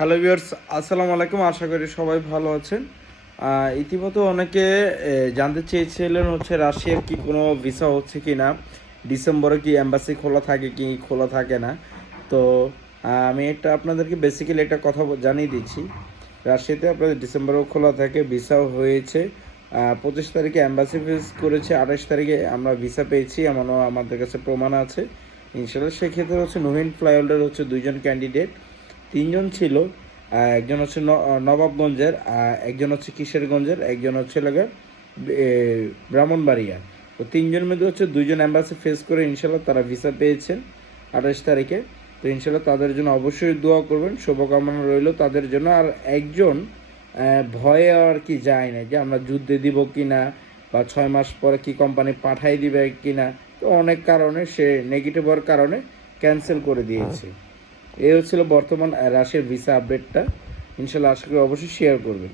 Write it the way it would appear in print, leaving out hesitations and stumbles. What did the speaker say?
Hello viewers, আসসালামু আলাইকুম। আশা করি সবাই ভালো আছেন। ইতিমধ্যে অনেকে জানতে চেয়েছিলেন হচ্ছে রাশিয়ার কি কোনো ভিসা হচ্ছে কি না, ডিসেম্বরে কি এম্বাসি খোলা থাকে কি খোলা থাকে না। তো আমি এটা আপনাদেরকে বেসিক্যালি একটা কথা জানিয়ে দিচ্ছি। রাশিয়াতে আপনাদের ডিসেম্বরেও খোলা থাকে, ভিসাও হয়েছে। 25 তারিখে এম্বাসি ভিজিট করেছে, 28 তারিখে আমরা ভিসা পেয়েছি, এমনও আমাদের কাছে প্রমাণ আছে। ইনশাল্লাহ সেক্ষেত্রে হচ্ছে নহিন ফ্লাইওল্ডের হচ্ছে দুইজন ক্যান্ডিডেট, তিনজন ছিল। একজন হচ্ছে নবাবগঞ্জের, একজন হচ্ছে কিশোরগঞ্জের, একজন হচ্ছে লাগে ব্রাহ্মণবাড়িয়া। তো তিনজন মধ্যে হচ্ছে দুইজন অ্যাম্বাসি ফেস করে ইনশাল্লাহ তারা ভিসা পেয়েছেন 28 তারিখে। তো ইনশাল্লাহ তাদের জন্য অবশ্যই দোয়া করবেন, শুভকামনা রইল তাদের জন্য। আর একজন ভয়ে আর কি যায় না যে আমরা যুদ্ধে দিব কি না, বা 6 মাস পরে কি কোম্পানি পাঠাই দিবে কি না। তো অনেক কারণে সে নেগেটিভ হওয়ার কারণে ক্যান্সেল করে দিয়েছে। এই হচ্ছিল বর্তমান রাশিয়ার ভিসা আপডেটটা। ইনশাল্লাহ আশা করি অবশ্যই শেয়ার করবেন।